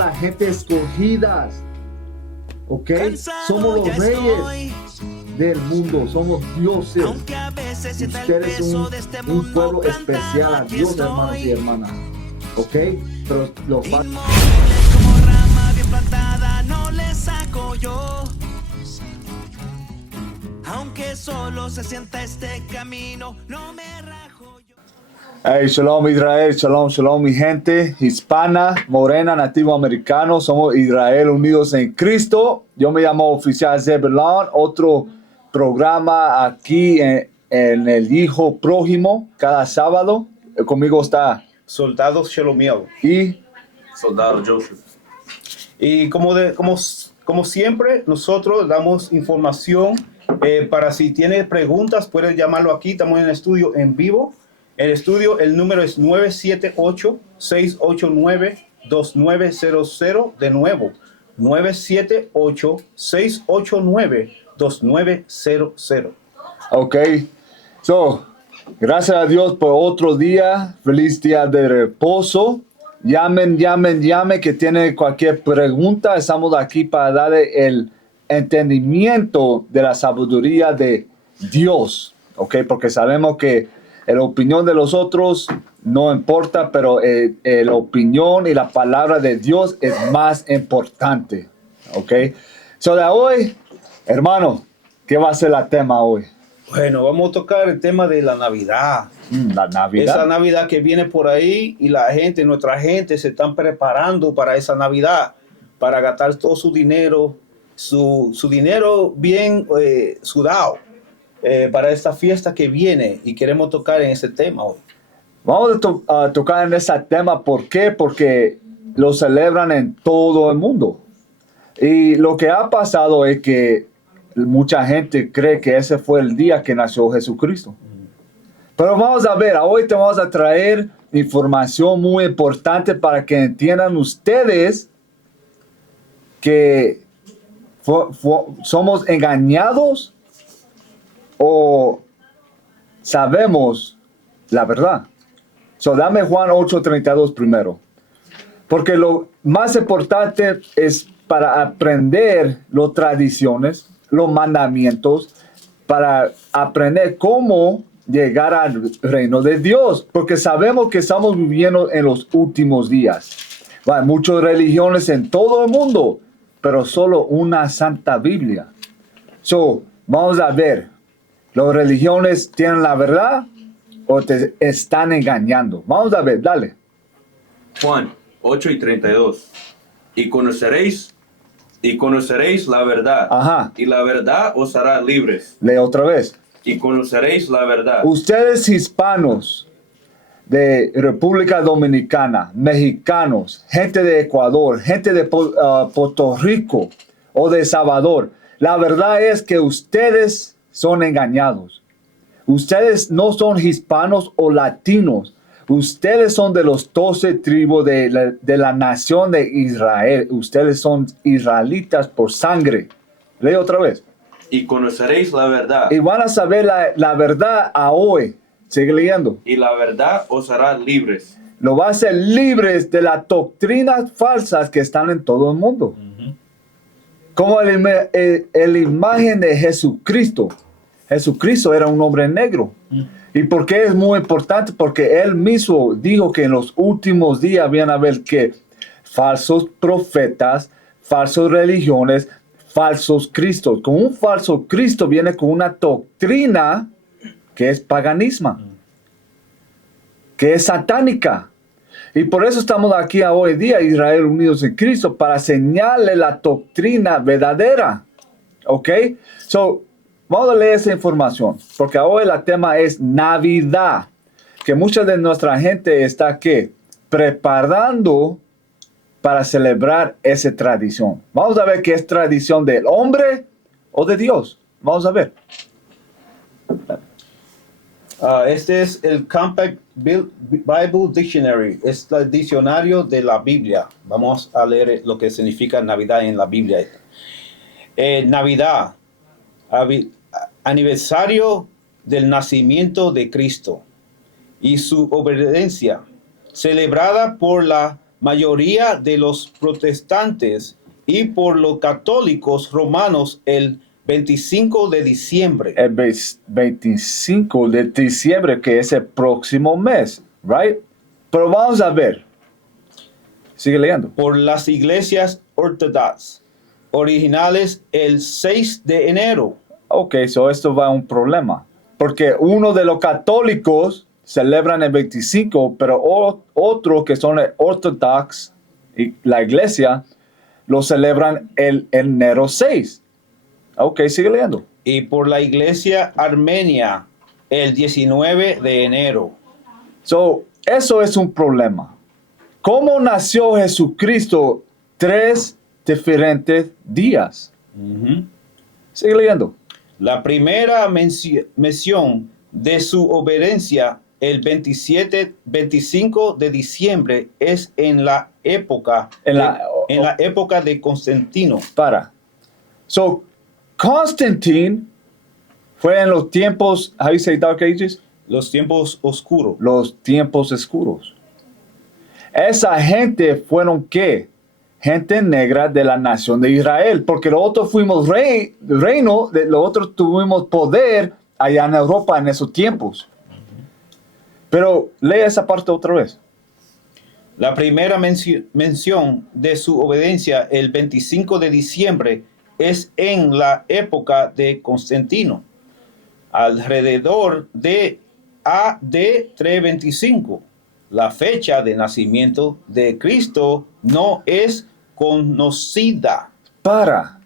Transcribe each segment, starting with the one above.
la gente escogidas. ¿Ok? Somos los reyes del mundo, somos dioses. Ustedes son un pueblo especial a Dios, hermanos y hermanas. ¿Ok? Pero los como rama bien plantada no le saco yo. Aunque solo se sienta este camino, no me rajo yo. Hey, shalom Israel, shalom mi gente hispana, morena, nativo americano, somos Israel unidos en Cristo. Yo me llamo Oficial Zebulon, otro programa aquí en el Hijo Prójimo cada sábado. Conmigo está Soldado Shelomiel y Soldado Joseph. y como siempre nosotros damos información para si tiene preguntas puedes llamarlo aquí. Estamos en el estudio en vivo. El estudio, el número es 978-689-2900. De nuevo, 978-689-2900. ok. So, gracias a Dios por otro día, feliz día de reposo. Llamen, que tienen cualquier pregunta. Estamos aquí para darle el entendimiento de la sabiduría de Dios, ¿ok? Porque sabemos que la opinión de los otros no importa, pero la opinión y la palabra de Dios es más importante, ¿ok? So de hoy, hermano, ¿qué va a ser el tema hoy? Bueno, vamos a tocar el tema de la Navidad. La Navidad. Esa Navidad que viene por ahí y nuestra gente se están preparando para esa Navidad, para gastar todo su dinero, su dinero bien sudado para esta fiesta que viene, y queremos tocar en ese tema hoy. Vamos a tocar en ese tema. ¿Por qué? Porque lo celebran en todo el mundo. Y lo que ha pasado es que mucha gente cree que ese fue el día que nació Jesucristo. Pero vamos a ver, hoy te vamos a traer información muy importante para que entiendan ustedes que somos engañados o sabemos la verdad. So, dame Juan 8:32 primero. Porque lo más importante es para aprender las tradiciones, los mandamientos, para aprender cómo llegar al reino de Dios. Porque sabemos que estamos viviendo en los últimos días. Hay muchas religiones en todo el mundo, pero solo una santa Biblia. So, vamos a ver, ¿las religiones tienen la verdad o te están engañando? Vamos a ver, dale. Juan 8:32. Y conoceréis la verdad. Ajá. Y la verdad os hará libres. Lee otra vez. Y conoceréis la verdad. Ustedes hispanos de República Dominicana, mexicanos, gente de Ecuador, gente de Puerto Rico o de Salvador, la verdad es que ustedes son engañados. Ustedes no son hispanos o latinos. Ustedes son de los 12 tribus de la nación de Israel. Ustedes son israelitas por sangre. Lee otra vez. Y conoceréis la verdad. Y van a saber la verdad a hoy. Sigue leyendo. Y la verdad os hará libres. Lo va a hacer libres de las doctrinas falsas que están en todo el mundo. Como la imagen de Jesucristo. Jesucristo era un hombre negro. ¿Y por qué es muy importante? Porque él mismo dijo que en los últimos días habían a ver que falsos profetas, falsas religiones, falsos cristos. Con un falso Cristo viene con una doctrina que es paganismo, que es satánica. Y por eso estamos aquí hoy día, Israel unidos en Cristo, para enseñarle la doctrina verdadera. ¿Ok? So, vamos a leer esa información, porque hoy el tema es Navidad, que mucha de nuestra gente está aquí preparando para celebrar esa tradición. Vamos a ver qué es tradición del hombre o de Dios. Vamos a ver. Este es el Compact Bible Dictionary, es el diccionario de la Biblia. Vamos a leer lo que significa Navidad en la Biblia. Navidad, aniversario del nacimiento de Cristo y su obediencia, celebrada por la mayoría de los protestantes y por los católicos romanos el 25 de diciembre. El 25 de diciembre, que es el próximo mes, right? Pero vamos a ver. Sigue leyendo. Por las iglesias ortodoxas originales el 6 de enero. Ok, so esto va a un problema. Porque uno de los católicos celebran el 25, pero otros que son ortodoxos y la iglesia lo celebran el enero 6. Ok, sigue leyendo. Y por la iglesia armenia el 19 de enero. So, eso es un problema. ¿Cómo nació Jesucristo 3 diferentes días? Sigue leyendo. La primera mención de su obediencia el 25 de diciembre es en la época En la época de Constantino. So, Constantine fue en los tiempos, how you say Dark Ages? Los tiempos oscuros. Los tiempos oscuros. Esa gente fueron ¿qué? Gente negra de la nación de Israel, porque nosotros fuimos reino, los otros tuvimos poder allá en Europa en esos tiempos. Pero lee esa parte otra vez. La primera mención de su obediencia el 25 de diciembre es en la época de Constantino, alrededor de AD 325. La fecha de nacimiento de Cristo no es conocida. Para.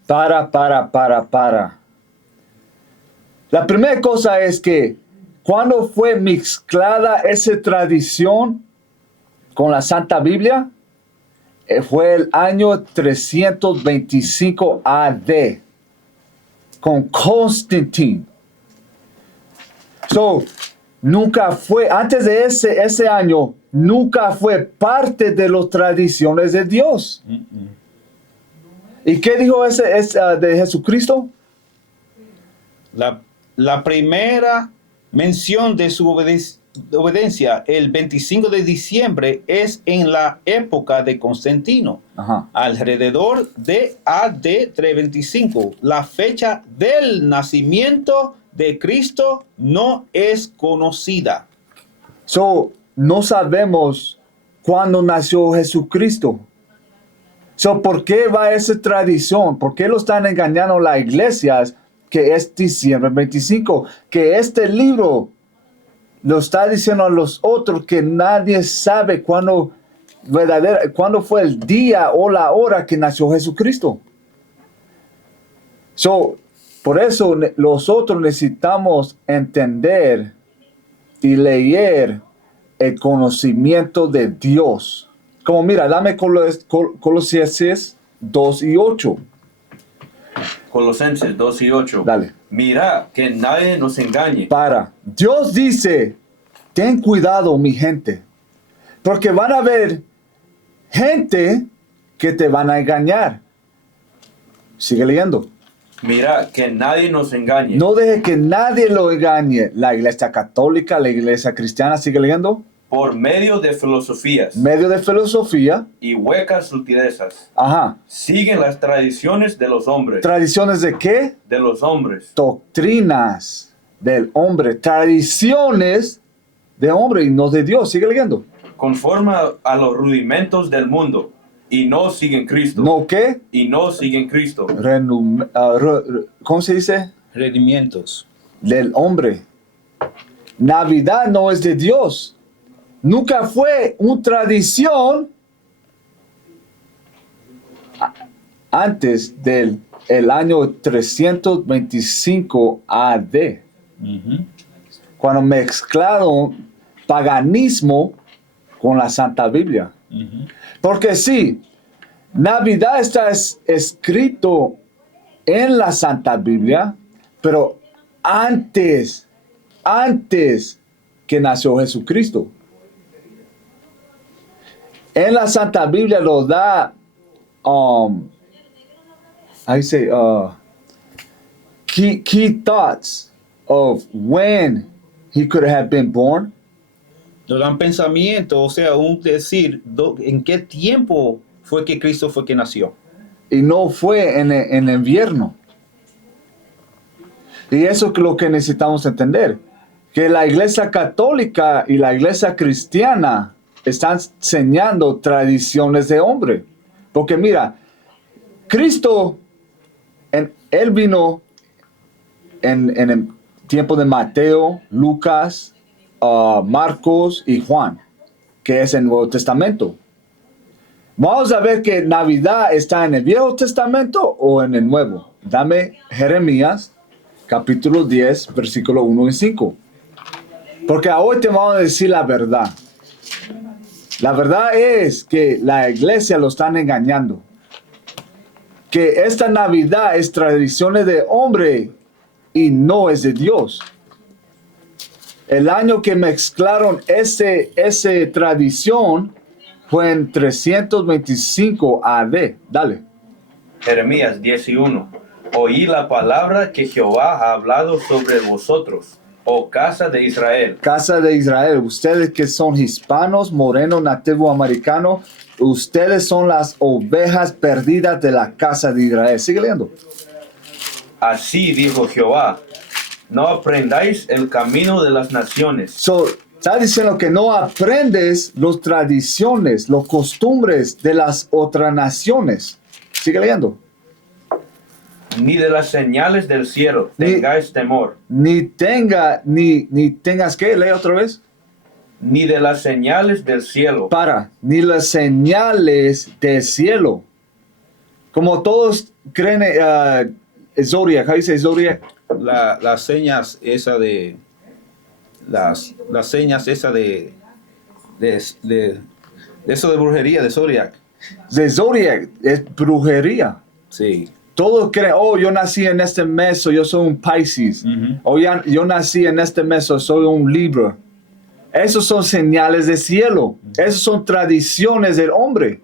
La primera cosa es que cuando fue mezclada esa tradición con la Santa Biblia, fue el año 325 AD, con Constantine. So, nunca fue, antes de ese año, nunca fue parte de las tradiciones de Dios. ¿Y qué dijo ese de Jesucristo? La primera mención de su obediencia el 25 de diciembre es en la época de Constantino, alrededor de AD 325. La fecha del nacimiento de Cristo no es conocida. So, no sabemos cuándo nació Jesucristo. So, ¿por qué va esa tradición? ¿Por qué lo están engañando las iglesias que es diciembre 25? Que este libro lo está diciendo a los otros que nadie sabe cuándo fue el día o la hora que nació Jesucristo. So, por eso nosotros necesitamos entender y leer el conocimiento de Dios. Como mira, dame Colosenses 2 y 8. Colosenses 2 y 8. Dale. Mira que nadie nos engañe. Dios dice, ten cuidado mi gente, porque van a haber gente que te van a engañar. Sigue leyendo. Mira que nadie nos engañe. No deje que nadie lo engañe. La iglesia católica, la iglesia cristiana, sigue leyendo. Por medio de filosofías. Medio de filosofía. Y huecas sutilezas. Ajá. Siguen las tradiciones de los hombres. ¿Tradiciones de qué? De los hombres. Doctrinas del hombre. Tradiciones de hombre y no de Dios. Sigue leyendo. Conforme a los rudimentos del mundo. Y no siguen Cristo. ¿No qué? Y no siguen Cristo. ¿Cómo se dice? Rendimientos. Del hombre. Navidad no es de Dios. Nunca fue una tradición antes del año 325 AD. Cuando mezclaron paganismo con la Santa Biblia. Porque sí, Navidad está escrito en la Santa Biblia, pero antes que nació Jesucristo. En la Santa Biblia lo da, key thoughts of when he could have been born. Nos dan pensamiento, o sea, un decir, ¿en qué tiempo fue que Cristo fue que nació? Y no fue en invierno. Y eso es lo que necesitamos entender. Que la iglesia católica y la iglesia cristiana están enseñando tradiciones de hombre. Porque mira, Cristo, Él vino en el tiempo de Mateo, Lucas, Marcos y Juan, que es el Nuevo Testamento. Vamos a ver que Navidad está en el Viejo Testamento o en el Nuevo. Dame Jeremías, capítulo 10, versículo 1 y 5. Porque hoy te vamos a decir la verdad. La verdad es que la iglesia lo están engañando. Que esta Navidad es tradiciones de hombre y no es de Dios. El año que mezclaron esa tradición fue en 325 AD. Dale. Jeremías 10:1. Oí la palabra que Jehová ha hablado sobre vosotros, oh casa de Israel. Casa de Israel, ustedes que son hispanos, morenos, nativo americanos, ustedes son las ovejas perdidas de la casa de Israel. Sigue leyendo. Así dijo Jehová, no aprendáis el camino de las naciones, So, está diciendo que no aprendes las tradiciones, las costumbres de las otras naciones. Sigue leyendo. ni de las señales del cielo Ni- tengáis temor, Ni tengas que leer otra vez. ni de las señales del cielo. Ni las señales del cielo. Como todos creen, Zodiac, ¿cómo dice Zodiac? Las señas esa de las señas esa de eso de brujería de Zodiac. De Zodiac es brujería. Sí. Todos creen, oh, yo nací en este mes, o yo soy un Pisces. O yo nací en este mes, o soy un Libra. Esos son señales del cielo. Esas son tradiciones del hombre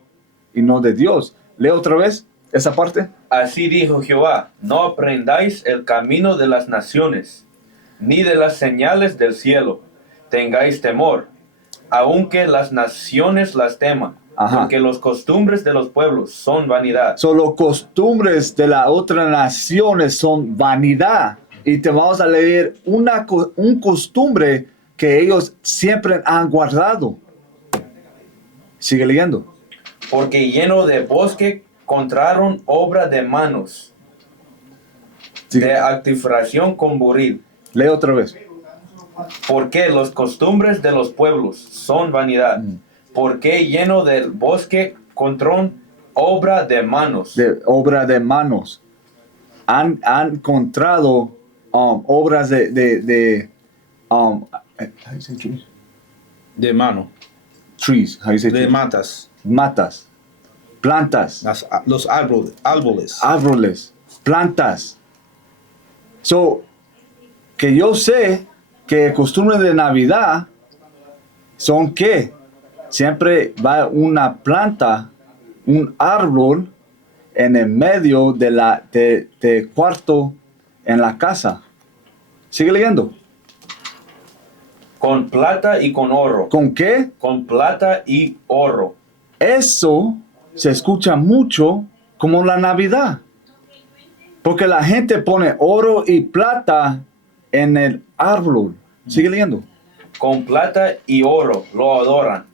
y no de Dios. Leo otra vez esa parte. Así dijo Jehová, no aprendáis el camino de las naciones, ni de las señales del cielo tengáis temor, aunque las naciones las teman, Ajá. porque los costumbres de los pueblos son vanidad. Solo costumbres de las otras naciones son vanidad. Y te vamos a leer un costumbre que ellos siempre han guardado. Sigue leyendo. Porque lleno de bosque encontraron obra de manos, Sigue. de activación con buril. Lee otra vez. Porque los costumbres de los pueblos son vanidad. Porque lleno del bosque encontraron obra de manos. De obra de manos. Han encontrado obras de how you say trees? De mano, Trees. How you say de trees? matas, Matas. Plantas. los árboles. Árboles. Plantas. So, que yo sé que costumbres de Navidad son que siempre va una planta, un árbol en el medio de cuarto en la casa. Sigue leyendo. Con plata y con oro. ¿Con qué? Con plata y oro. Eso se escucha mucho como la Navidad. Porque la gente pone oro y plata en el árbol. Sigue leyendo. Con plata y oro lo adoran.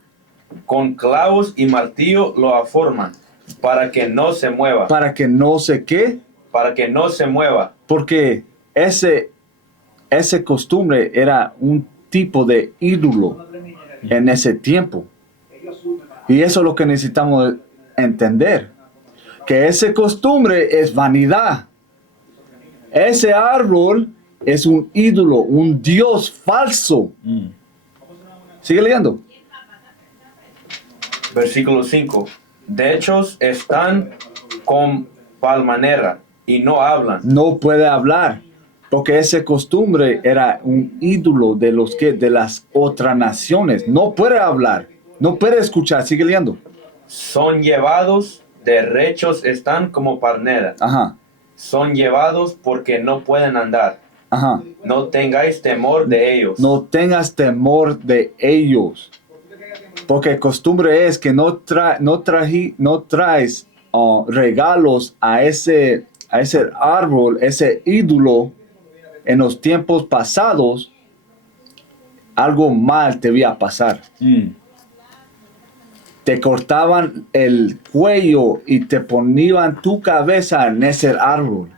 Con clavos y martillo lo aforman. Para que no se mueva. Para que no sé qué. Para que no se mueva. Porque ese costumbre era un tipo de ídolo en ese tiempo. Y eso es lo que necesitamos entender. Que esa costumbre es vanidad. Ese árbol es un ídolo, un dios falso. Sigue leyendo. Versículo 5. De hecho, están con palmanera y no hablan. No puede hablar. Porque esa costumbre era un ídolo de las otras naciones. No puede hablar. No puede escuchar. Sigue leyendo. Son llevados, derechos están como palmera. Ajá. Son llevados porque no pueden andar. Ajá. No tengáis temor de ellos. No tengas temor de ellos. Porque costumbre es que no traes regalos a ese árbol, ese ídolo en los tiempos pasados, algo mal te iba a pasar. Te cortaban el cuello y te ponían tu cabeza en ese árbol.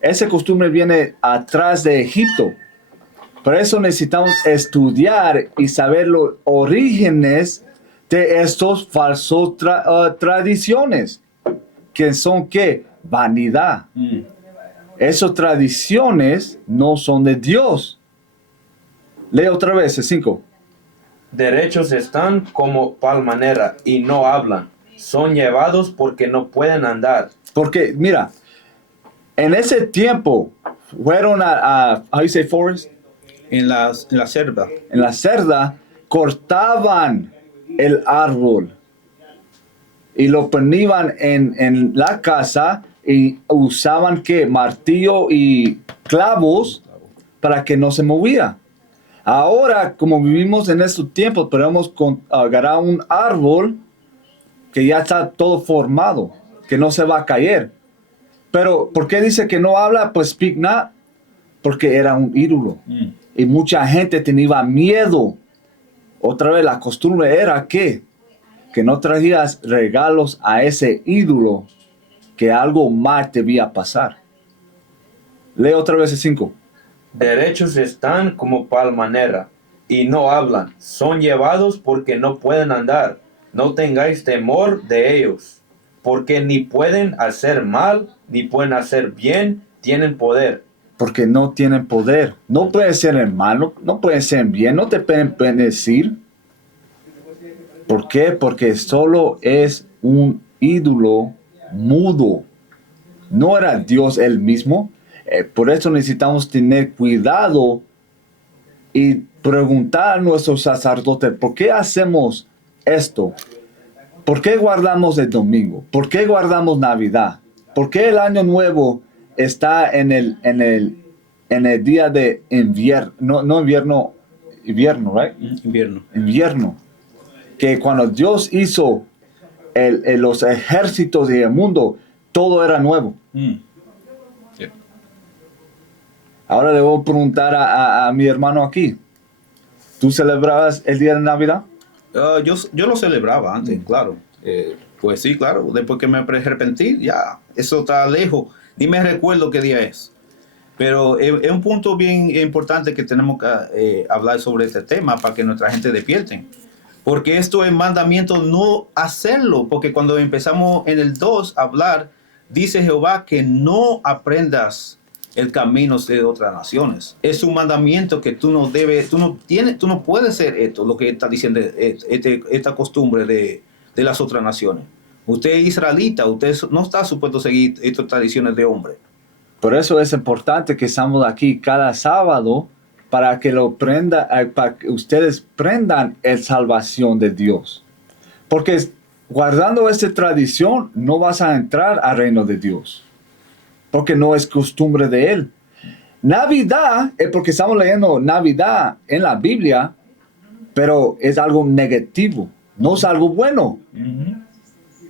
Esa costumbre viene atrás de Egipto. Por eso necesitamos estudiar y saber los orígenes de estos falsos tradiciones. Que son ¿qué? Vanidad. Esas tradiciones no son de Dios. Lee otra vez, el 5. Derechos están como palmanera y no hablan. Son llevados porque no pueden andar. Porque, mira, en ese tiempo fueron how you say forest? En la selva. En la cerda, cortaban el árbol y lo ponían en la casa y usaban ¿qué? Martillo y clavos para que no se moviera. Ahora, como vivimos en estos tiempos, podemos agarrar un árbol que ya está todo formado, que no se va a caer. Pero, ¿por qué dice que no habla? Pues speak not, porque era un ídolo. Y mucha gente tenía miedo. Otra vez, la costumbre era que no trajeras regalos a ese ídolo, que algo mal te iba a pasar. Lee otra vez el 5. Derechos están como palmanera y no hablan. Son llevados porque no pueden andar. No tengáis temor de ellos, porque ni pueden hacer mal, ni pueden hacer bien, tienen poder. Porque no tienen poder. No pueden ser el mal, no pueden ser bien, no te pueden bendecir. ¿Por qué? Porque solo es un ídolo mudo. No era Dios él mismo. Por eso necesitamos tener cuidado y preguntar a nuestros sacerdotes, ¿por qué hacemos esto? ¿Por qué guardamos el domingo? ¿Por qué guardamos Navidad? ¿Por qué el año nuevo está en el día de invierno? No invierno, right? Invierno. Que cuando Dios hizo los ejércitos y el mundo, todo era nuevo. Ahora le voy a preguntar a mi hermano aquí. ¿Tú celebrabas el día de Navidad? Yo lo celebraba antes, claro. Pues sí, claro. Después que me arrepentí, ya, eso está lejos. Ni me recuerdo qué día es. Pero es un punto bien importante que tenemos que hablar sobre este tema para que nuestra gente despierte. Porque esto es mandamiento no hacerlo. Porque cuando empezamos en el 2 a hablar, dice Jehová que no aprendas el camino de otras naciones. Es un mandamiento que tú no puedes hacer esto, lo que está diciendo esta costumbre de las otras naciones. Usted es israelita, usted no está supuesto a seguir estas tradiciones de hombre. Por eso es importante que estamos aquí cada sábado para que para que ustedes prendan la salvación de Dios. Porque guardando esta tradición no vas a entrar al reino de Dios. Porque no es costumbre de él. Navidad es porque estamos leyendo Navidad en la Biblia, pero es algo negativo, no es algo bueno.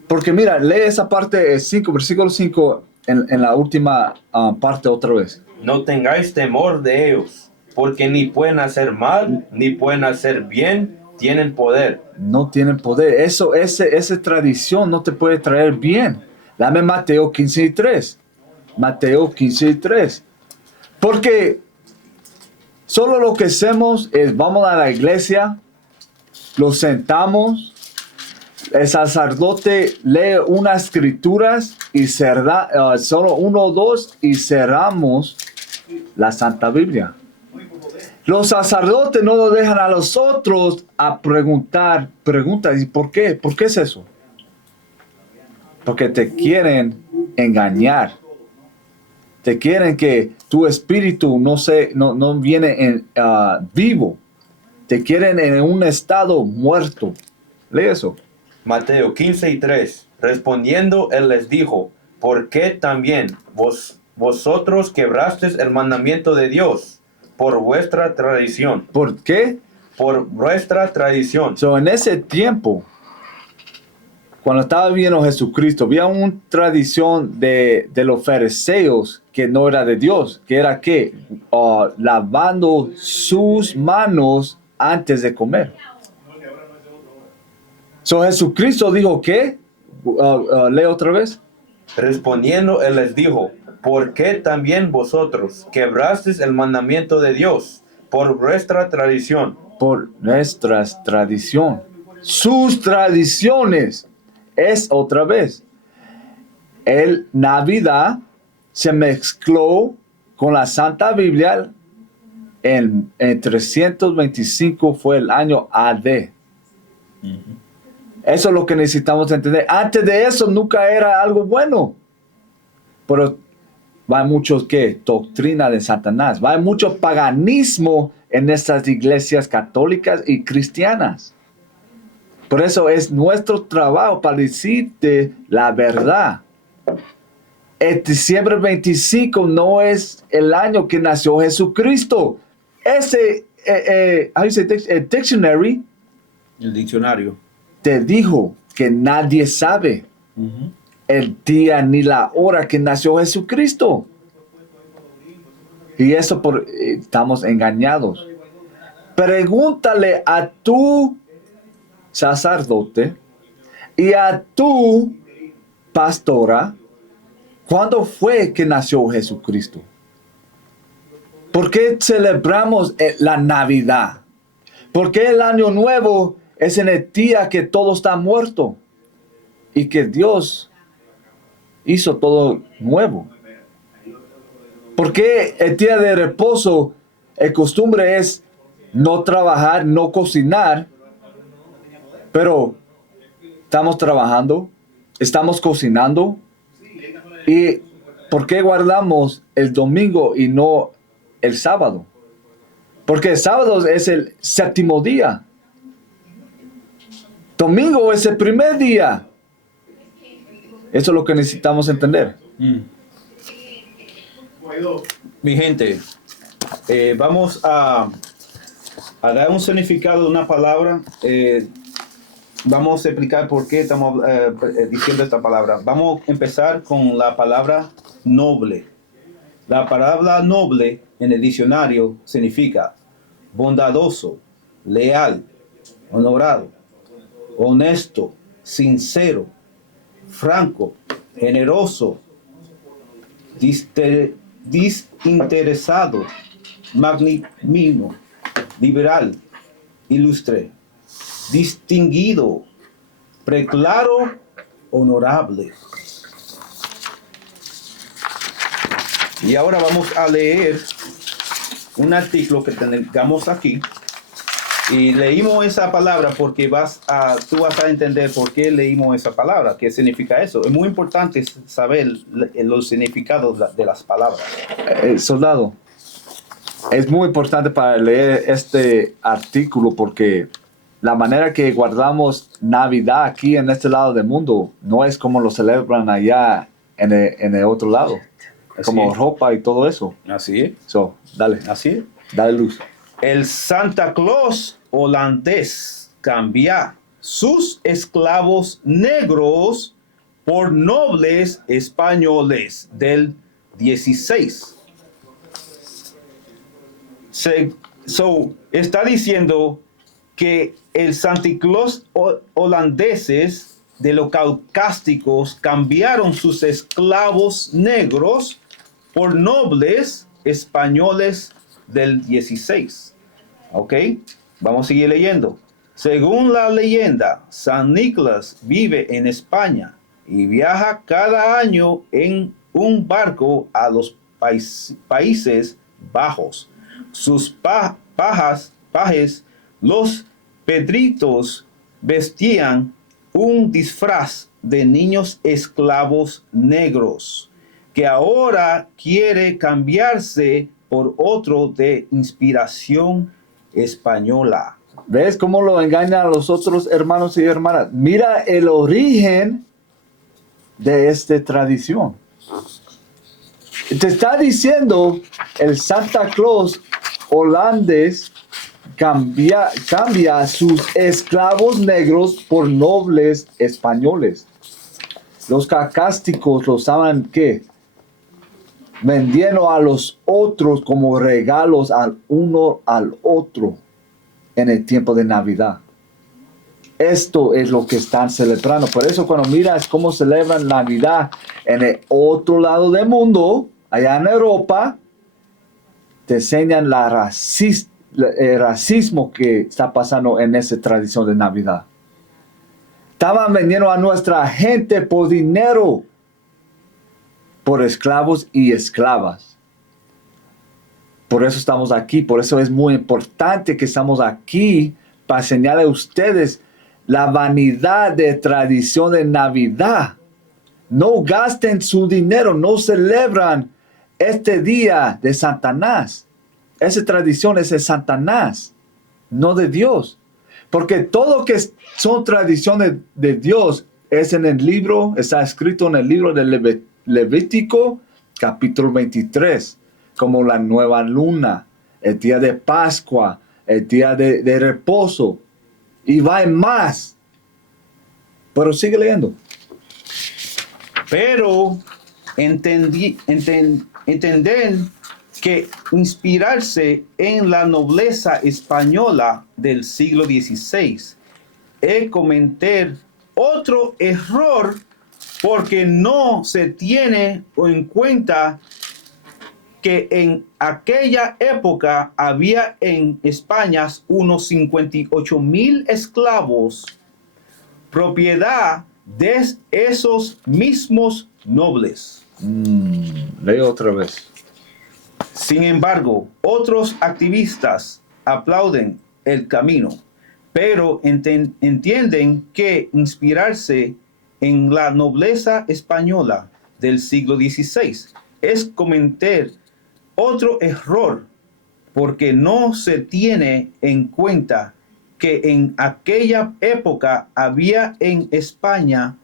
Porque mira, lee esa parte 5, versículo 5 en la última parte otra vez. No tengáis temor de ellos, porque ni pueden hacer mal, ni pueden hacer bien, tienen poder. No tienen poder. Esa tradición no te puede traer bien. Dame Mateo 15:3. Mateo 15:3. Porque solo lo que hacemos es vamos a la iglesia, lo sentamos, el sacerdote lee unas escrituras y solo 1 o 2 y cerramos la Santa Biblia. Los sacerdotes no lo dejan a los otros a preguntar preguntas. ¿Y por qué? ¿Por qué es eso? Porque te quieren engañar. Te quieren que tu espíritu no viene vivo. Te quieren en un estado muerto. Lee eso. Mateo 15:3. Respondiendo, él les dijo, ¿por qué también vosotros quebrasteis el mandamiento de Dios por vuestra tradición. ¿Por qué? Por vuestra tradición. So, en ese tiempo, cuando estaba viendo Jesucristo, había una tradición de los fariseos que no era de Dios, que era que lavando sus manos antes de comer. So, Jesucristo dijo ¿qué? Lee otra vez. Respondiendo, él les dijo, ¿por qué también vosotros quebrasteis el mandamiento de Dios por vuestra tradición? Por nuestras tradiciones. Sus tradiciones. Es otra vez. El Navidad se mezcló con la Santa Biblia en 325 fue el año AD. Eso es lo que necesitamos entender. Antes de eso nunca era algo bueno. Pero va mucho ¿qué? Doctrina de Satanás. Va mucho paganismo en estas iglesias católicas y cristianas. Por eso es nuestro trabajo para decirte la verdad. El diciembre 25 no es el año que nació Jesucristo. Ese, el dictionary El diccionario. te dijo que nadie sabe el día ni la hora que nació Jesucristo. Y eso estamos engañados. Pregúntale a tu sacerdote y a tu pastora cuándo fue que nació Jesucristo. ¿Por qué celebramos la Navidad? ¿Por qué el Año Nuevo es en el día que todo está muerto y que Dios hizo todo nuevo? ¿Por qué el día de reposo, el costumbre es no trabajar, no cocinar, pero estamos trabajando, estamos cocinando? ¿Y por qué guardamos el domingo y no el sábado? Porque el sábado es el séptimo día. Domingo es el primer día. Eso es lo que necesitamos entender. Mi gente, vamos a dar un significado de una palabra. Vamos a explicar por qué estamos diciendo esta palabra. Vamos a empezar con la palabra noble. La palabra noble en el diccionario significa bondadoso, leal, honorado, honesto, sincero, franco, generoso, desinteresado, magnánimo, liberal, ilustre, distinguido, preclaro, honorable. Y ahora vamos a leer un artículo que tengamos aquí. Y leímos esa palabra porque tú vas a entender por qué leímos esa palabra, qué significa eso. Es muy importante saber los significados de las palabras. Soldado, es muy importante para leer este artículo porque la manera que guardamos Navidad aquí en este lado del mundo no es como lo celebran allá en el otro lado. Como ropa y todo eso. Así es. So, dale. Así es. Dale luz. El Santa Claus holandés cambia sus esclavos negros por nobles españoles del 16. Está diciendo que el Santa Claus holandeses de los caucásticos cambiaron sus esclavos negros por nobles españoles del 16. ¿Ok? Vamos a seguir leyendo. Según la leyenda, San Nicolás vive en España y viaja cada año en un barco a los Países Bajos. Sus pajes, los pedritos, vestían un disfraz de niños esclavos negros, que ahora quiere cambiarse por otro de inspiración española. ¿Ves cómo lo engañan a los otros hermanos y hermanas? Mira el origen de esta tradición. te está diciendo el Santa Claus holandés cambia a sus esclavos negros por nobles españoles. Los cacásticos los estaban, ¿qué? Vendiendo a los otros como regalos al uno al otro en el tiempo de Navidad. Esto es lo que están celebrando. Por eso cuando miras cómo celebran Navidad en el otro lado del mundo, allá en Europa, te enseñan el racismo que está pasando en esa tradición de Navidad. Estaban vendiendo a nuestra gente por dinero, por esclavos y esclavas. Por eso estamos aquí, por eso es muy importante que estamos aquí para enseñarle a ustedes la vanidad de tradición de Navidad. No gasten su dinero, no celebran este día de Satanás. Esa tradición es de Satanás, no de Dios. Porque todo lo que son tradiciones de Dios es en el libro, está escrito en el libro de Levítico, capítulo 23, como la nueva luna, el día de Pascua, el día de reposo, y va en más. Pero sigue leyendo. Pero entender que inspirarse en la nobleza española del siglo XVI es cometer otro error, porque no se tiene en cuenta que en aquella época había en España unos 58,000 esclavos, propiedad de esos mismos nobles. Leo otra vez. Sin embargo, otros activistas aplauden el camino, pero entienden que inspirarse en la nobleza española del siglo XVI es cometer otro error, porque no se tiene en cuenta que en aquella época había en España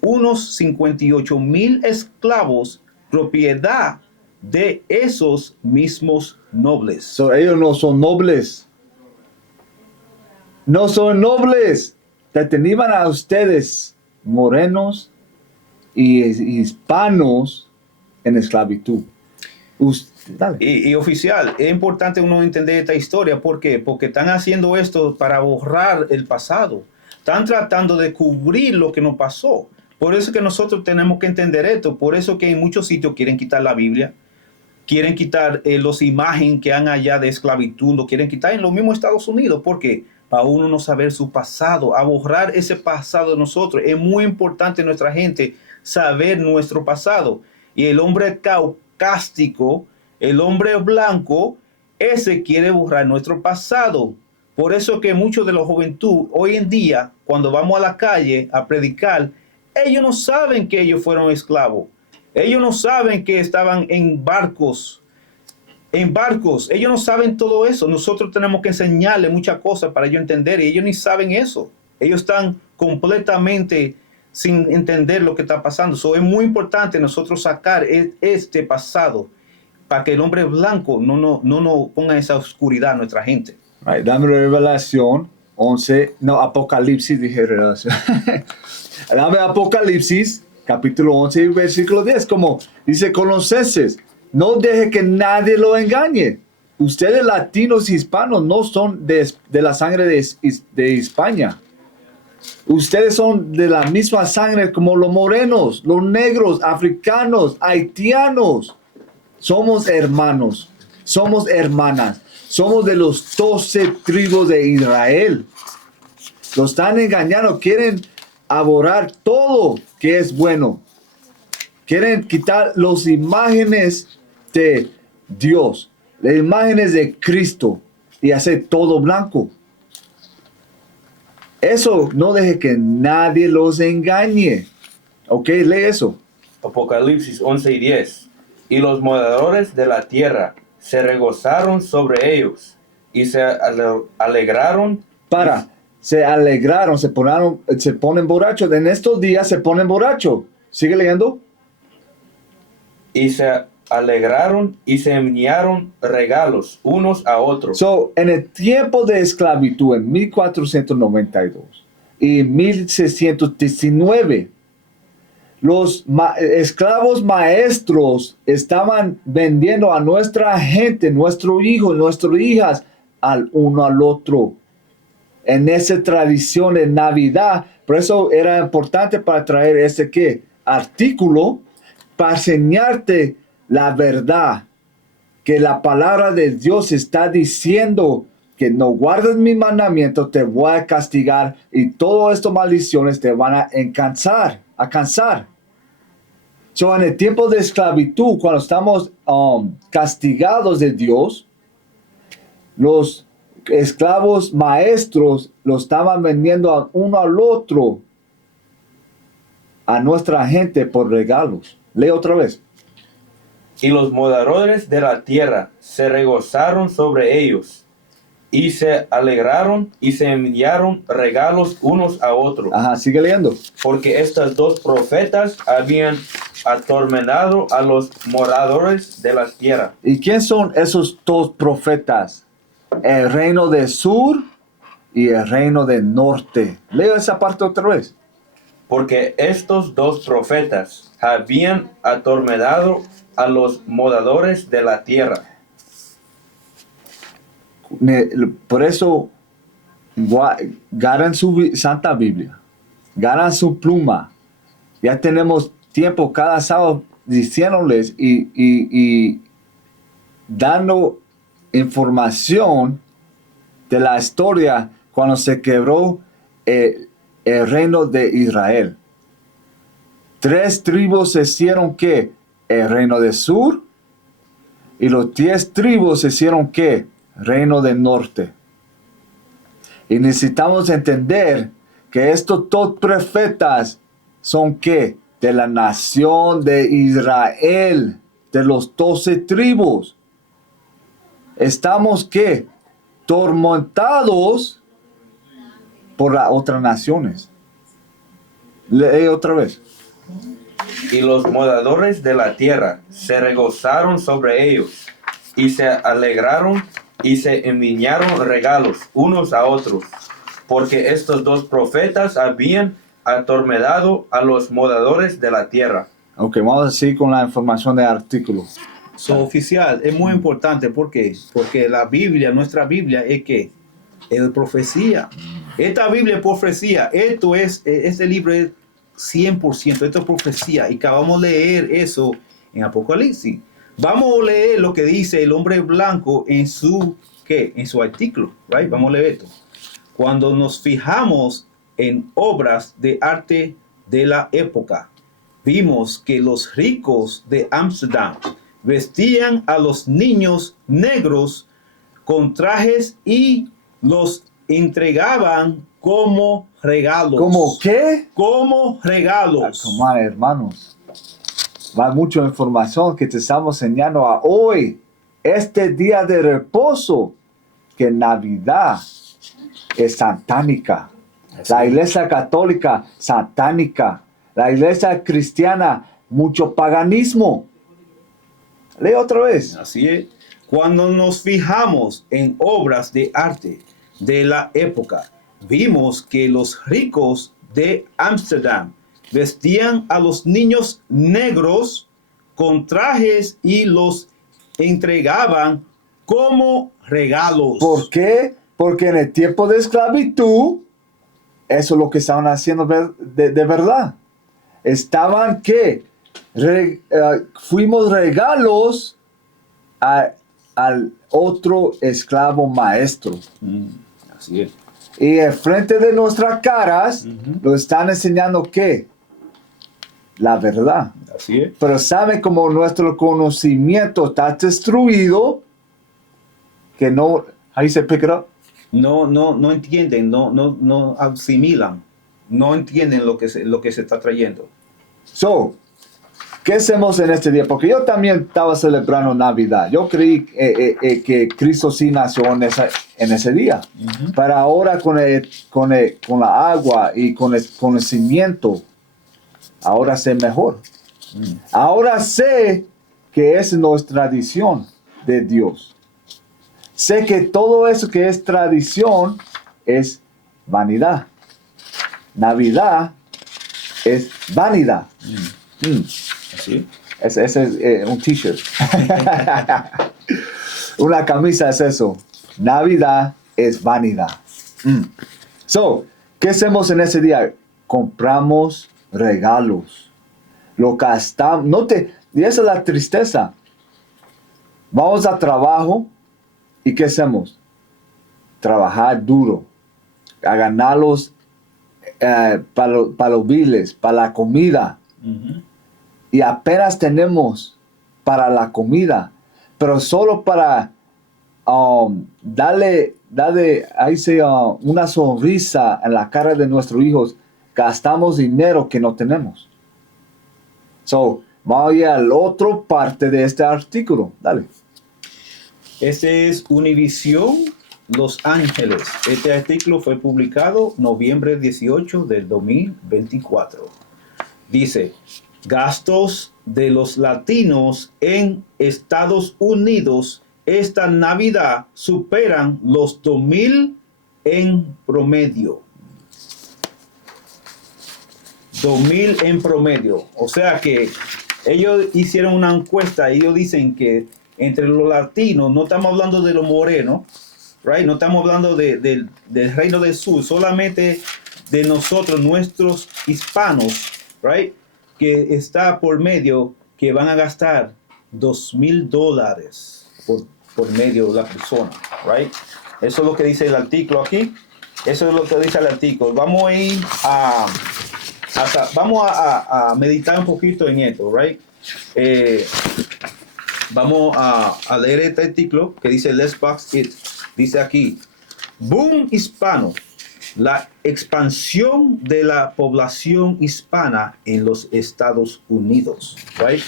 unos 58,000 esclavos, propiedad de esos mismos nobles. So, ellos no son nobles. No son nobles. Te tenían a ustedes, morenos y hispanos, en esclavitud. Dale. Y oficial, es importante uno entender esta historia. ¿Por qué? Porque están haciendo esto para borrar el pasado. Están tratando de cubrir lo que nos pasó. Por eso que nosotros tenemos que entender esto. Por eso que en muchos sitios quieren quitar la Biblia. Quieren quitar los imágenes que han allá de esclavitud. Lo quieren quitar en los mismos Estados Unidos. ¿Por qué? Para uno no saber su pasado. A borrar ese pasado de nosotros. Es muy importante nuestra gente saber nuestro pasado. Y el hombre caucástico, el hombre blanco, ese quiere borrar nuestro pasado. Por eso que muchos de la juventud hoy en día, cuando vamos a la calle a predicar, ellos no saben que ellos fueron esclavos. Ellos no saben que estaban en barcos. Ellos no saben todo eso. Nosotros tenemos que enseñarles muchas cosas para ellos entender, y ellos ni saben eso. Ellos están completamente sin entender lo que está pasando. Es muy importante nosotros sacar este pasado para que el hombre blanco no ponga esa oscuridad a nuestra gente. Right, dame Revelación 11, no, Apocalipsis, dije Revelación. Dame Apocalipsis, capítulo 11, versículo 10, como dice Colosenses, no deje que nadie lo engañe. Ustedes latinos y hispanos no son de la sangre de España. Ustedes son de la misma sangre como los morenos, los negros, africanos, haitianos. Somos hermanos, somos hermanas, somos de los 12 tribus de Israel. Los están engañando, quieren borrar todo que es bueno. Quieren quitar las imágenes de Dios, las imágenes de Cristo, y hacer todo blanco. Eso no deje que nadie los engañe. Ok, lee eso. Apocalipsis 11 y 10. Y los moradores de la tierra se regocijaron sobre ellos y se alegraron. Se alegraron, se ponen borrachos. En estos días se ponen borrachos. ¿Sigue leyendo? Y se alegraron y se enviaron regalos unos a otros. So, en el tiempo de esclavitud, en 1492 y 1619, los esclavos maestros estaban vendiendo a nuestra gente, nuestros hijos, nuestras hijas, al uno al otro. En esa tradición de Navidad, por eso era importante para traer ese artículo para enseñarte la verdad, que la palabra de Dios está diciendo que no guardes mi mandamiento, te voy a castigar y todas estas maldiciones te van a cansar. So, en el tiempo de esclavitud, cuando estamos castigados de Dios, los esclavos maestros lo estaban vendiendo a uno al otro, a nuestra gente por regalos. Lee otra vez. Y los moradores de la tierra se regocijaron sobre ellos, y se alegraron y se enviaron regalos unos a otros. Ajá, sigue leyendo. Porque estos dos profetas habían atormentado a los moradores de la tierra. ¿Y quién son esos dos profetas? El reino del sur y el reino del norte. Leo esa parte otra vez. Porque estos dos profetas habían atormentado a los moradores de la tierra. Por eso, ganan su Santa Biblia, ganan su pluma. Ya tenemos tiempo cada sábado diciéndoles y dando información de la historia cuando se quebró el reino de Israel. 3 tribus se hicieron ¿qué? El reino del sur, y los 10 tribus se hicieron ¿qué? Reino del norte. Y necesitamos entender que estos dos profetas son ¿qué? De la nación de Israel, de los 12 tribus. Estamos ¿qué? Tormentados por las otras naciones. Lee otra vez. Y los moradores de la tierra se regocijaron sobre ellos, y se alegraron y se enviaron regalos unos a otros, porque estos dos profetas habían atormentado a los moradores de la tierra. Ok, vamos a seguir con la información del artículo. Oficial, es muy importante. ¿Por qué? Porque la Biblia, nuestra Biblia, es que es profecía. Esta Biblia es profecía. Este libro es 100%, esto es profecía. Y acabamos de leer eso en Apocalipsis. Vamos a leer lo que dice el hombre blanco en su artículo. Right? Vamos a leer esto. Cuando nos fijamos en obras de arte de la época, vimos que los ricos de Ámsterdam vestían a los niños negros con trajes y los entregaban como regalos. ¿Cómo qué? Como regalos. Tomar, hermanos. Va mucha información que te estamos enseñando a hoy. Este día de reposo, que Navidad es satánica. La iglesia católica, satánica. La iglesia cristiana, mucho paganismo. Lee otra vez. Así es. Cuando nos fijamos en obras de arte de la época, vimos que los ricos de Ámsterdam vestían a los niños negros con trajes y los entregaban como regalos. ¿Por qué? Porque en el tiempo de esclavitud, eso es lo que estaban haciendo de verdad. Estaban ¿qué? Fuimos regalos al otro esclavo maestro. Así es. Y enfrente de nuestras caras lo están enseñando ¿qué? La verdad. Así es. Pero saben cómo nuestro conocimiento está destruido, que no, ahí se pick it up. No entienden, no asimilan, no entienden lo que se está trayendo. So, ¿qué hacemos en este día? Porque yo también estaba celebrando Navidad. Yo creí que Cristo sí nació en ese día. Pero ahora con la agua y con el conocimiento, ahora sé mejor. Ahora sé que es nuestra tradición de Dios. Sé que todo eso que es tradición es vanidad. Navidad es vanidad. Así. Ese es un t-shirt. Una camisa es eso. Navidad es vanidad. So, ¿qué hacemos en ese día? Compramos regalos. Lo gastamos. Y esa es la tristeza. Vamos a trabajo y ¿qué hacemos? Trabajar duro. A ganarlos para los biles, para la comida. Y apenas tenemos para la comida, pero solo para darle ahí una sonrisa en la cara de nuestros hijos, gastamos dinero que no tenemos. So, vamos a ir a la otra parte de este artículo. Dale. Este es Univisión Los Ángeles. Este artículo fue publicado noviembre 18 del 2024. Dice, gastos de los latinos en Estados Unidos esta Navidad superan los 2,000 en promedio. 2,000 en promedio. O sea que ellos hicieron una encuesta y ellos dicen que entre los latinos, no estamos hablando de los morenos, right? No estamos hablando del Reino del Sur, solamente de nosotros, nuestros hispanos, right? Que está por medio que van a gastar $2,000 por medio de la persona, right? Eso es lo que dice el artículo aquí. Eso es lo que dice el artículo. Vamos a ir a meditar un poquito en esto, right? Vamos a leer este artículo que dice Let's Box It. Dice aquí, boom hispano, la expansión de la población hispana en los Estados Unidos. Right?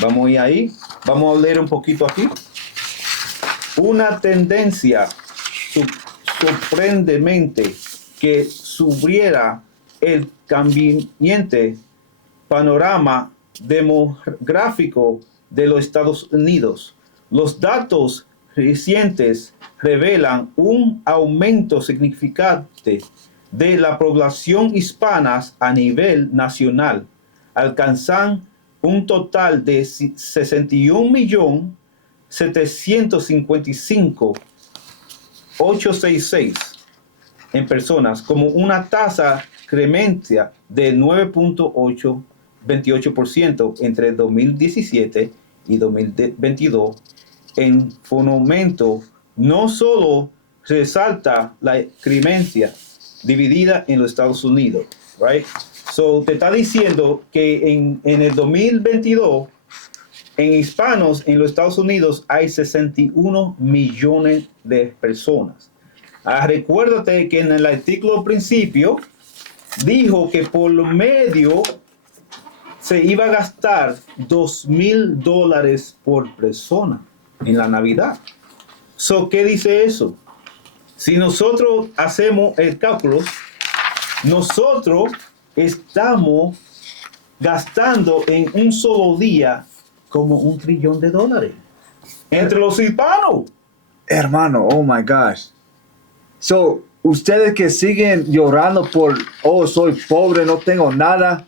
Vamos a ir ahí. Vamos a leer un poquito aquí. Una tendencia sorprendentemente que subiera el cambiante panorama demográfico de los Estados Unidos. Los datos recientes revelan un aumento significante de la población hispana a nivel nacional. Alcanzan un total de 61.755.866 en personas, como una tasa incremental de 9.28% entre 2017 y 2022. En fomento no solo resalta la incremencia dividida en los Estados Unidos, right? So te está diciendo que en el 2022 en hispanos en los Estados Unidos hay 61 millones de personas. Recuérdate que en el artículo principio dijo que por lo medio se iba a gastar $2,000 por persona en la Navidad. So, ¿qué dice eso? Si nosotros hacemos el cálculo, nosotros estamos gastando en un solo día como $1 trillón entre los hispanos. Hermano, oh my gosh. So, ustedes que siguen llorando por, oh, soy pobre, no tengo nada.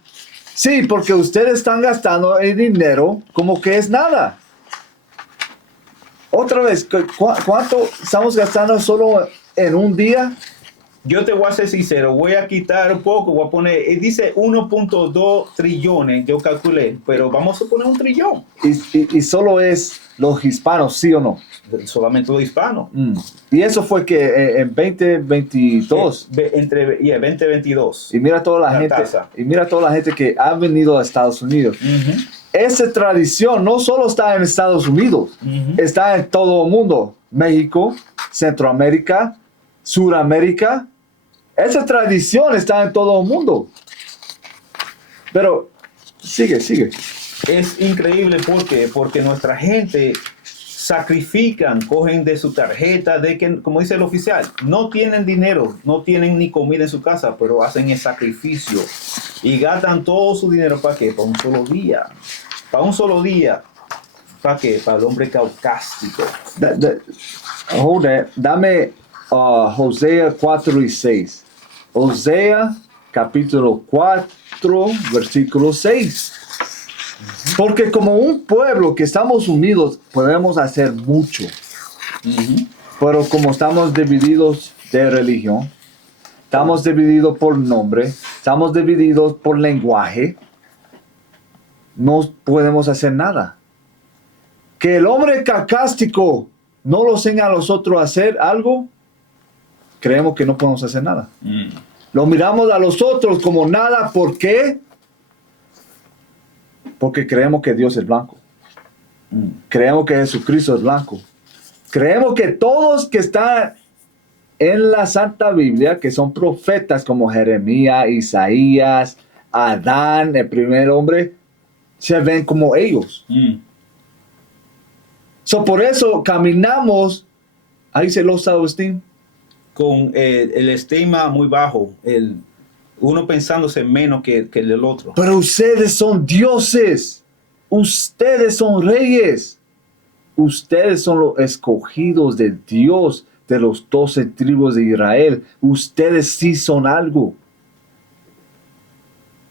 Sí, porque ustedes están gastando el dinero como que es nada. Otra vez, ¿cuánto estamos gastando solo en un día? Yo te voy a ser sincero, voy a quitar un poco, voy a poner, dice 1.2 trillones, yo calculé, pero vamos a poner $1 trillón. Y solo es los hispanos, ¿sí o no? Solamente los hispanos. Y eso fue que en 2022. Entre 2022. Y mira toda la gente. Tasa. Y mira toda la gente que ha venido a Estados Unidos. Esa tradición no solo está en Estados Unidos, está en todo el mundo. México, Centroamérica, Suramérica. Esa tradición está en todo el mundo. Pero sigue. Es increíble porque nuestra gente sacrifican, cogen de su tarjeta, de que, como dice el oficial, no tienen dinero, no tienen ni comida en su casa, pero hacen el sacrificio y gastan todo su dinero ¿para qué? Para un solo día. ¿Para qué? Para el hombre caucástico. Hold it. Dame Osea 4 y 6. Osea capítulo 4, versículo 6. Porque como un pueblo que estamos unidos, podemos hacer mucho. Pero como estamos divididos de religión, estamos divididos por nombre, estamos divididos por lenguaje, no podemos hacer nada. Que el hombre caucástico no lo enseña a los otros a hacer algo, creemos que no podemos hacer nada. Lo miramos a los otros como nada. ¿Por qué? Porque creemos que Dios es blanco. Creemos que Jesucristo es blanco. Creemos que todos que están en la Santa Biblia, que son profetas como Jeremías, Isaías, Adán, el primer hombre, se ven como ellos. Por eso caminamos, ahí se lo sabe Agustín, con el estima muy bajo, uno pensándose menos que el otro. Pero ustedes son dioses, ustedes son reyes, ustedes son los escogidos de Dios, de los 12 tribus de Israel. Ustedes sí son algo.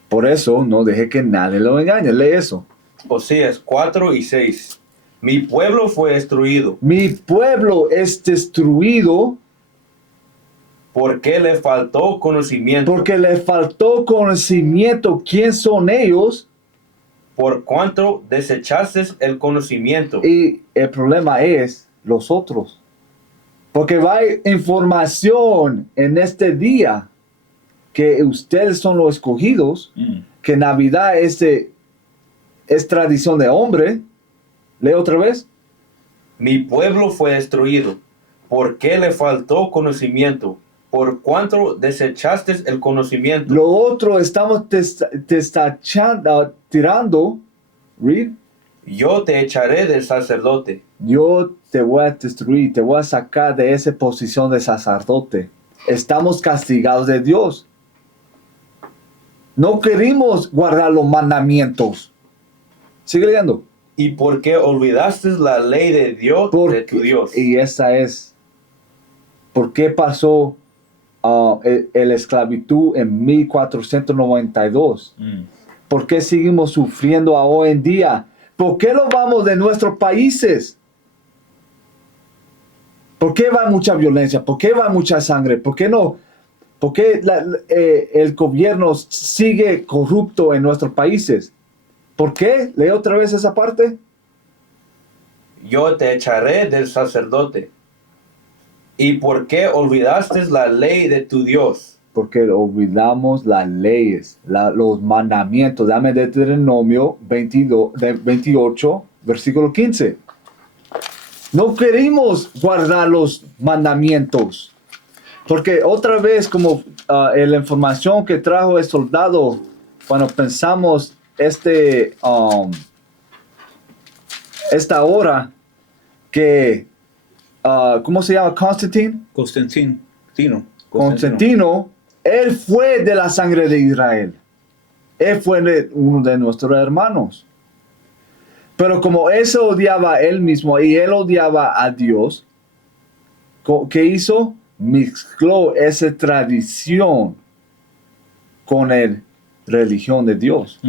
Por eso no deje que nadie lo engañe. Lee eso. Oseas 4 y 6. Mi pueblo fue destruido. Mi pueblo es destruido. Porque le faltó conocimiento. Porque le faltó conocimiento. ¿Quién son ellos? Por cuanto desechaste el conocimiento. Y el problema es los otros. Porque va información en este día que ustedes son los escogidos, que Navidad es tradición de hombre. Lee otra vez. Mi pueblo fue destruido, porque le faltó conocimiento, por cuanto desechaste el conocimiento. Lo otro estamos tirando. Read. Yo te echaré del sacerdote. Yo te voy a destruir, te voy a sacar de esa posición de sacerdote. Estamos castigados de Dios. No queremos guardar los mandamientos. Sigue leyendo. Y porque olvidaste la ley de Dios, de tu Dios. Y esa es. ¿Por qué pasó la esclavitud en 1492? ¿Por qué seguimos sufriendo hoy en día? ¿Por qué nos vamos de nuestros países? ¿Por qué va mucha violencia? ¿Por qué va mucha sangre? ¿Por qué no? ¿Por qué el gobierno sigue corrupto en nuestros países? ¿Por qué? Lee otra vez esa parte. Yo te echaré del sacerdote. ¿Y por qué olvidaste la ley de tu Dios? Porque olvidamos las leyes, los mandamientos. Dame Deuteronomio 28, versículo 15. No queremos guardar los mandamientos. Porque otra vez, como la información que trajo el soldado, cuando pensamos esta hora que, ¿cómo se llama? Constantino, él fue de la sangre de Israel. Él fue uno de nuestros hermanos. Pero como él se odiaba a él mismo y él odiaba a Dios, ¿qué hizo? Mezcló esa tradición con la religión de Dios.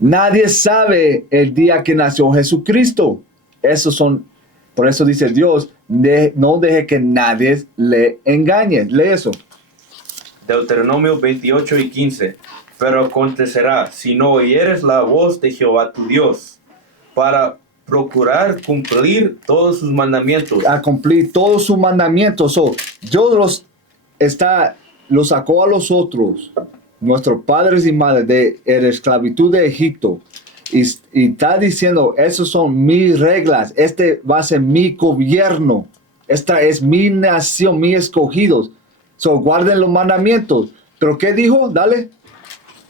Nadie sabe el día que nació Jesucristo. Por eso dice Dios, no deje que nadie le engañe. Lee eso. Deuteronomio 28 y 15. Pero acontecerá, si no oyeres la voz de Jehová tu Dios, para procurar cumplir todos sus mandamientos. A cumplir todos sus mandamientos. Dios los sacó a los otros, nuestros padres y madres, de la esclavitud de Egipto. Y está diciendo, esas son mis reglas, este va a ser mi gobierno, esta es mi nación, mis escogidos. Guarden los mandamientos. ¿Pero qué dijo? Dale.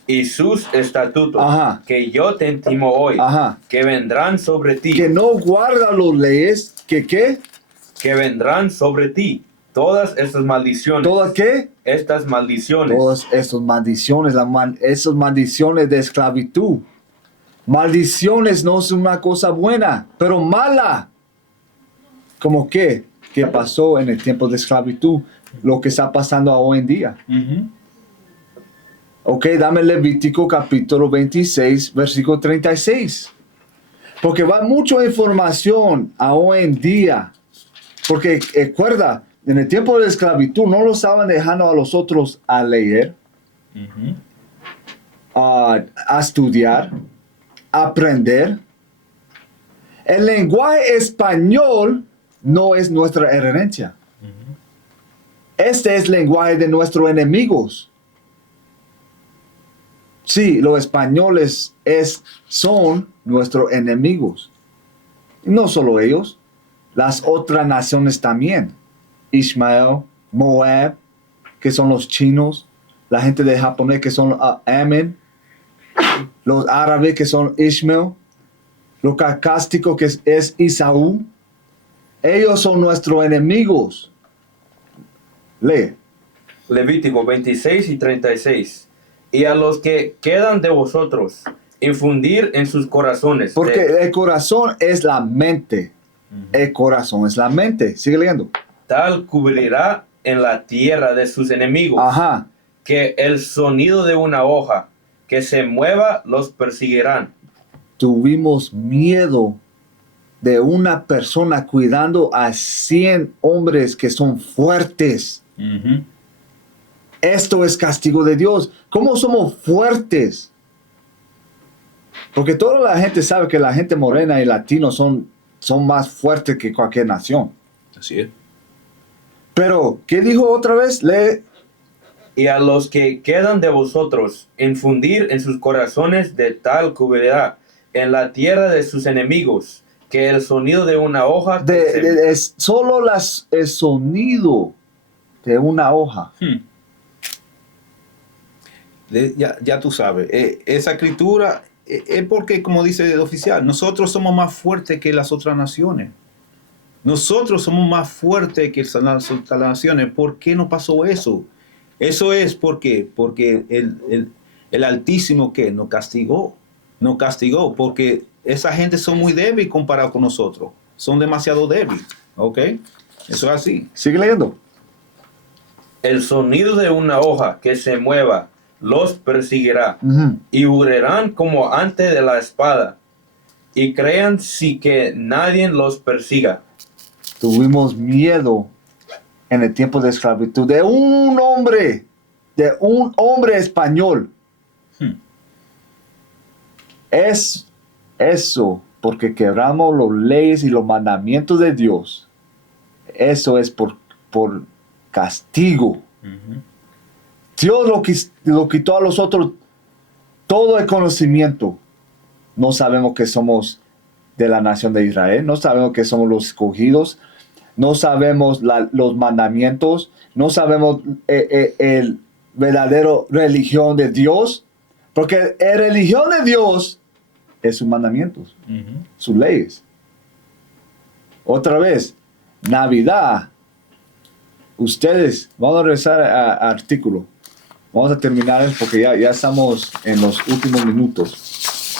Y sus estatutos, Ajá. que yo te intimo hoy, Ajá. que vendrán sobre ti. Que no guarda las leyes, ¿qué? Que vendrán sobre ti todas estas maldiciones. ¿Todas qué? Estas maldiciones. Todas estas maldiciones, esas maldiciones de esclavitud. Maldiciones no es una cosa buena, pero mala. ¿Cómo qué? ¿Qué pasó en el tiempo de esclavitud? Lo que está pasando hoy en día. Ok, dame Levítico capítulo 26, versículo 36. Porque va mucha información a hoy en día. Porque recuerda, en el tiempo de la esclavitud no lo estaban dejando a los otros a leer, a estudiar, a aprender. El lenguaje español no es nuestra herencia. Este es el lenguaje de nuestros enemigos. Sí, los españoles son nuestros enemigos. Y no solo ellos, las otras naciones también. Ismael, Moab, que son los chinos, la gente de japonés que son Amen, los árabes que son Ishmael, los caucásticos que es Isaú. Ellos son nuestros enemigos. Lee. Levítico 26 y 36. Y a los que quedan de vosotros, infundir en sus corazones. Porque el corazón es la mente. El corazón es la mente. Sigue leyendo. Tal cubrirá en la tierra de sus enemigos. Ajá. Que el sonido de una hoja que se mueva los perseguirán. Tuvimos miedo de una persona cuidando a 100 hombres que son fuertes. Esto es castigo de Dios. ¿Cómo somos fuertes? Porque toda la gente sabe que la gente morena y latino son más fuertes que cualquier nación. Así es. Pero, ¿qué dijo otra vez? Lee. Y a los que quedan de vosotros, infundir en sus corazones de tal cubrirá en la tierra de sus enemigos, que el sonido de una hoja... Es solo el sonido de una hoja. Ya tú sabes, esa escritura es porque, como dice el oficial, nosotros somos más fuertes que las otras naciones. Nosotros somos más fuertes que las otras naciones. ¿Por qué no pasó eso? Eso es porque el Altísimo que nos castigó, porque esa gente son muy débiles comparado con nosotros. Son demasiado débiles, ¿ok? Eso es así. Sigue leyendo. El sonido de una hoja que se mueva los perseguirá, y huirán como antes de la espada, y crean sí que nadie los persiga. Tuvimos miedo en el tiempo de esclavitud de un hombre español. Es eso, porque quebramos las leyes y los mandamientos de Dios. Eso es por castigo. Dios lo quitó a los otros todo el conocimiento. No sabemos que somos de la nación de Israel, no sabemos que somos los escogidos, no sabemos los mandamientos, no sabemos el verdadero religión de Dios, porque la religión de Dios es sus mandamientos, sus leyes. Otra vez, Navidad. Ustedes, vamos a regresar al artículo. Vamos a terminar porque ya estamos en los últimos minutos.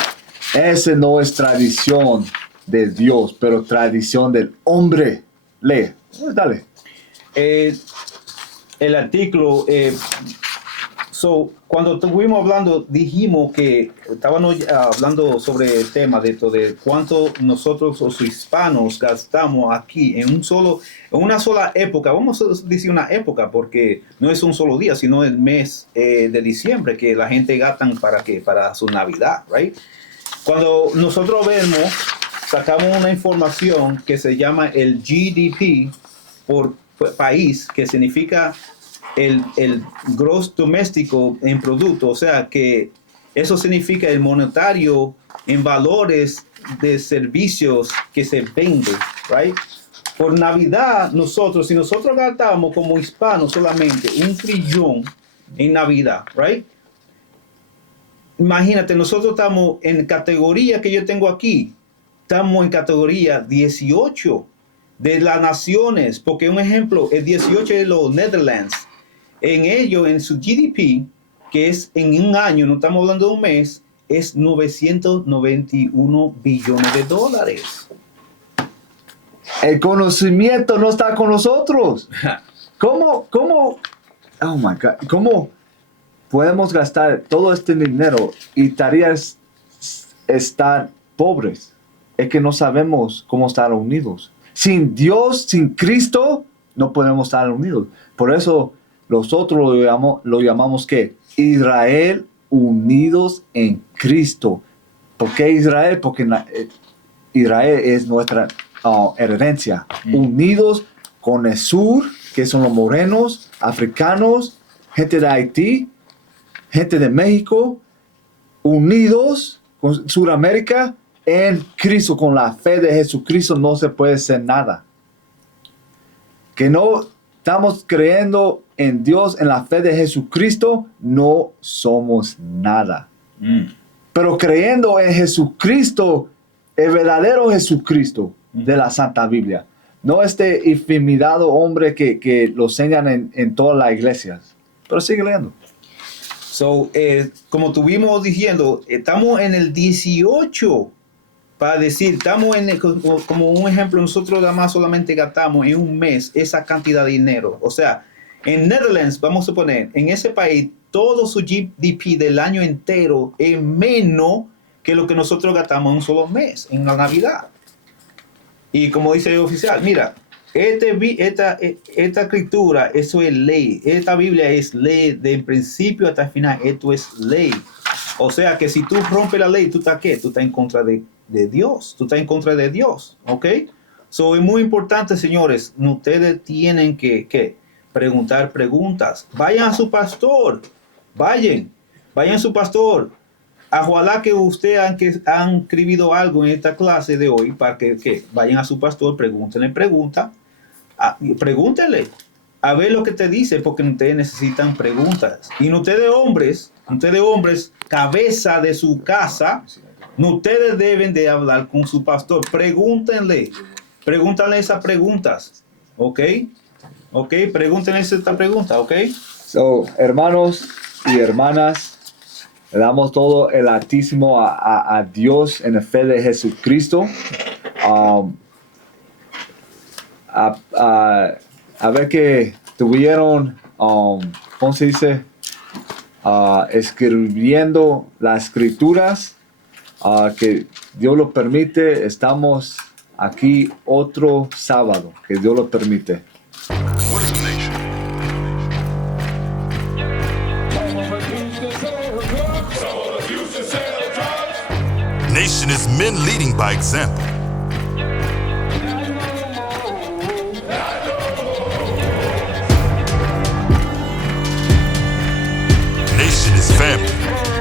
Esa no es tradición de Dios, pero tradición del hombre. Lee. Dale. El artículo, cuando estuvimos hablando, dijimos que estábamos hablando sobre el tema de cuánto nosotros los hispanos gastamos aquí en una sola época. Vamos a decir una época porque no es un solo día, sino el mes de diciembre que la gente gasta para su Navidad, right? Cuando nosotros sacamos una información que se llama el GDP por país, que significa el gross doméstico en producto, o sea que eso significa el monetario en valores de servicios que se venden, right? Por Navidad, si nosotros gastamos como hispanos solamente 1 trillón en Navidad, right? Imagínate, nosotros estamos en categoría que yo tengo aquí, estamos en categoría 18 de las naciones, porque un ejemplo, el 18 de los Netherlands. En ello, en su GDP, que es en un año, no estamos hablando de un mes, es 991 billones de dólares. El conocimiento no está con nosotros. ¿Cómo, oh my God, cómo podemos gastar todo este dinero y tareas estar pobres? Es que no sabemos cómo estar unidos. Sin Dios, sin Cristo, no podemos estar unidos. Por eso nosotros lo llamamos ¿qué? Israel unidos en Cristo. ¿Por qué Israel? Porque Israel es nuestra herencia. Unidos con el sur, que son los morenos, africanos, gente de Haití, gente de México, unidos con Sudamérica en Cristo, con la fe de Jesucristo no se puede hacer nada. Que no estamos creyendo en Dios, en la fe de Jesucristo, no somos nada. Pero creyendo en Jesucristo, el verdadero Jesucristo de la Santa Biblia, no este infimidado hombre que lo enseñan en todas las iglesias. Pero sigue leyendo. So, como estuvimos diciendo, estamos en el 18, para decir, estamos en como un ejemplo, nosotros nada más solamente gastamos en un mes esa cantidad de dinero. O sea, en Netherlands, vamos a poner, en ese país, todo su GDP del año entero es menos que lo que nosotros gastamos en un solo mes, en la Navidad. Y como dice el oficial, mira, esta escritura, eso es ley. Esta Biblia es ley del principio hasta el final. Esto es ley. O sea que si tú rompes la ley, ¿tú estás qué? Tú estás en contra de Dios. Tú estás en contra de Dios. ¿Ok? So, es muy importante, señores. Ustedes tienen que preguntar preguntas. Vayan a su pastor. Vayan a su pastor. Ojalá que ustedes han escrito algo en esta clase de hoy para que vayan a su pastor, pregúntenle preguntas. Pregúntenle a ver lo que te dice, porque ustedes necesitan preguntas. Y ustedes hombres, cabeza de su casa, ustedes deben de hablar con su pastor. Pregúntenle esas preguntas. ¿Ok? Pregúntenle esta pregunta. ¿Ok? So, hermanos y hermanas, le damos todo el altísimo a Dios en la fe de Jesucristo. A ver que tuvieron, ¿cómo se dice? Escribiendo las escrituras, que Dios lo permite. Estamos aquí otro sábado, que Dios lo permite. Nation is men leading by example. Nation is family.